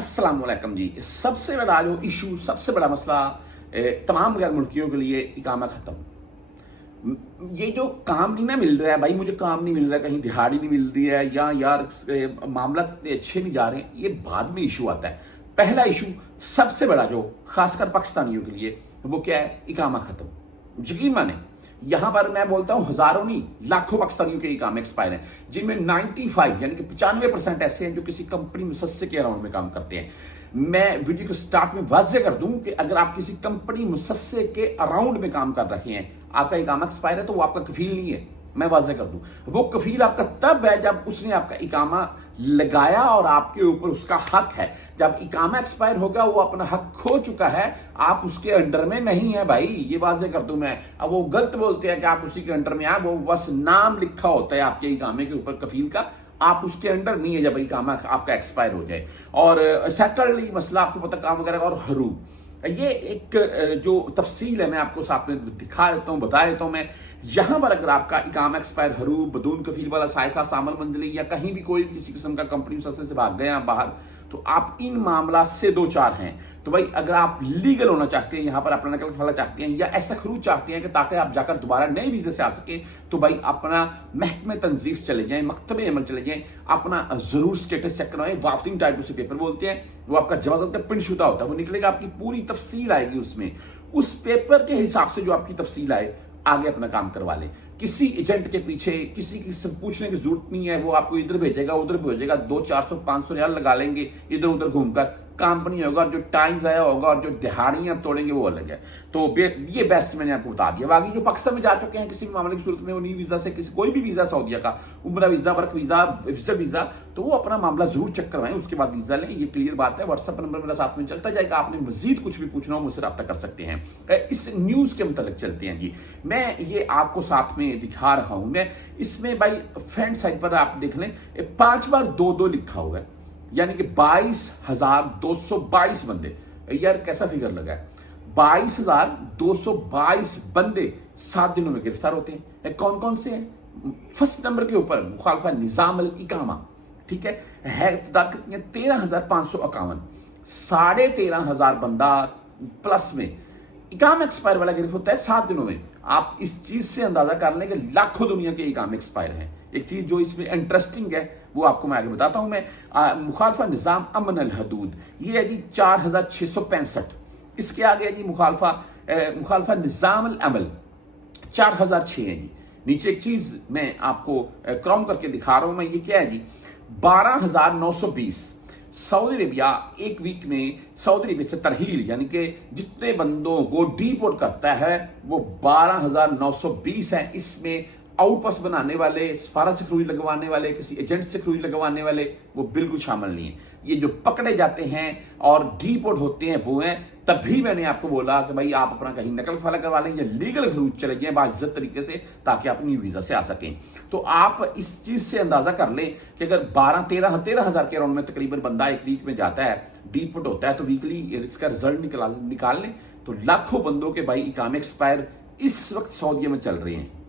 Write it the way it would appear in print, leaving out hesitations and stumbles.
अस्सलाम वालेकुम जी। सबसे बड़ा जो इशू, सबसे बड़ा मसला तमाम गैर मुल्कियों के लिए इकामा खत्म। ये जो काम नहीं ना मिल रहा है भाई, मुझे काम नहीं मिल रहा है, कहीं दिहाड़ी नहीं मिल रही है, या यार मामला इतने अच्छे नहीं जा रहे हैं, ये बाद में इशू आता है। पहला इशू सबसे बड़ा जो खासकर पाकिस्तानियों के लिए, वो क्या है? इकामा खत्म। यकीन माने, यहां पर मैं बोलता हूं हजारों नहीं लाखों पाकिस्तानियों के इकामे एक्सपायर हैं, जिनमें 95 यानी कि 95% ऐसे हैं जो किसी कंपनी मुसस्से के अराउंड में काम करते हैं। मैं वीडियो को स्टार्ट में वाज़ेह कर दूं कि अगर आप किसी कंपनी मुसस्से के अराउंड में काम कर रहे हैं, आपका इकामा एक्सपायर है, तो वो आपका कफील नहीं है। मैं वाज़ेह कर दूं, वो कफील आपका तब है जब उसने आपका इकामा लगाया और आपके ऊपर उसका हक है। जब इकामा एक्सपायर होगा, वो अपना हक खो चुका है, आप उसके अंडर में नहीं है भाई। ये वाज़ेह कर दूं मैं। अब वो गलत बोलते हैं कि आप उसी के अंडर में आ, वो बस नाम लिखा होता है आपके इकामे के ऊपर कफील का, आप उसके अंडर नहीं है जब इकामा आपका एक्सपायर हो जाए। और सेकंडली मसला आपको पता काम वगैरह और हरूब, ये एक जो तफसील है मैं आपको साथ में दिखा देता हूँ, बता देता हूँ मैं। यहां पर अगर आपका इकामा एक्सपायर, हरूब, बदून कफील वाला, साइका, सामल मंजिली, या कहीं भी कोई किसी किस्म का कंपनी मुसस्से से भाग गए हैं बाहर, तो आप इन मामला से दो चार हैं। तो भाई अगर आप लीगल होना चाहते हैं, यहां पर अपना नकल फला चाहते हैं, या ऐसा खरूज चाहते हैं कि ताकि आप जाकर दोबारा नए वीजे से आ सके, तो भाई अपना महकमे तंजीफ चले जाएं, मकतबे अमल चले जाएं, अपना जरूर स्टेटस चेक करवाएं। वाफ्टिंग टाइप उसे पेपर बोलते हैं, वो आपका जबरदस्त प्रिंट शुदा होता है, वो निकलेगा, आपकी पूरी तफसील आएगी उसमें। उस पेपर के हिसाब से जो आपकी तफसील आए, आगे अपना काम करवा लें। किसी एजेंट के पीछे किसी की से पूछने की जरूरत नहीं है। वो आपको इधर भेजेगा, उधर भेजेगा, 200-400-500 रियाल लगा लेंगे इधर उधर घूमकर, काम नहीं होगा, और जो टाइम जाया होगा और जो दिहाड़ियां तोड़ेंगे वो अलग है। तो ये बेस्ट मैंने आपको बता दिया। बाकी जो पाकिस्तान में जा चुके हैं किसी भी मामले की सूरत में, वो नी वीजा से किसी कोई भी वीजा, सऊदीया का उम्रा visa, work visa, visitor visa, तो वो अपना मामला जरूर चेक करवाएं, उसके बाद वीजा लें। ये क्लियर बात है। व्हाट्सएप नंबर मेरा साथ में चलता जाएगा, आपने मजीद कुछ भी पूछना हो मुझसे रब्ता कर सकते हैं। इस न्यूज के मुतालिक चलते हैं जी। मैं ये आपको साथ में दिखा रहा हूं। मैं इसमें भाई फ्रंट साइड पर आप देख लें, 5 बार 2-2 लिखा हुआ है, यानी कि 22,222 बंदे। यार कैसा फिगर लगा है? 22,222 बंदे 7 दिनों में गिरफ्तार होते हैं। कौन कौन से हैं? फर्स्ट नंबर के ऊपर मुखालफा निजाम अल इकामा, ठीक है, तादाद कितनी है? 13,551। 13,500 बंदा प्लस में इकाम एक्सपायर वाला गिरफ्त होता है 7 दिनों में। आप इस चीज से अंदाजा कर लें कि लाखों दुनिया के इकाम एक्सपायर हैं। एक चीज जो इसमें इंटरेस्टिंग है वो आपको मैं आगे बताता हूं। मैं मुखालफा निजाम अमन अल हदूद, ये है जी 4,665। इसके आगे है जी मुखालफा निजाम अल अमल, 4,006 है जी। नीचे एक चीज मैं आपको क्रॉम करके दिखा रहा हूं मैं, ये क्या है जी? 12,920। सऊदी अरेबिया एक वीक में सऊदी अरेबिया से तरहील, यानी कि जितने बंदों को डीपोर्ट करता है वो 12,920 है। इसमें आउटपास बनाने वाले, सफारत से खरूज लगवाने वाले, किसी एजेंट से खरूज लगवाने वाले, वो बिल्कुल शामिल नहीं है। ये जो पकड़े जाते हैं और डीपोर्ट होते हैं वो हैं। तभी मैंने आपको बोला कि भाई आप अपना कहीं नकल फला करवा लें या लीगल खरूज चले जाएं बाइज्जत तरीके से, ताकि आप न्यू वीजा से आ सकें। तो आप इस चीज से अंदाजा कर लें कि अगर 13 हजार के अराउंड में तकरीबन बंदा एक वीक में जाता है, डीपोर्ट होता है, तो वीकली इसका रिजल्ट निकाल लें, तो लाखों बंदों के भाई इकामे एक्सपायर इस वक्त सऊदीया में चल रहे हैं।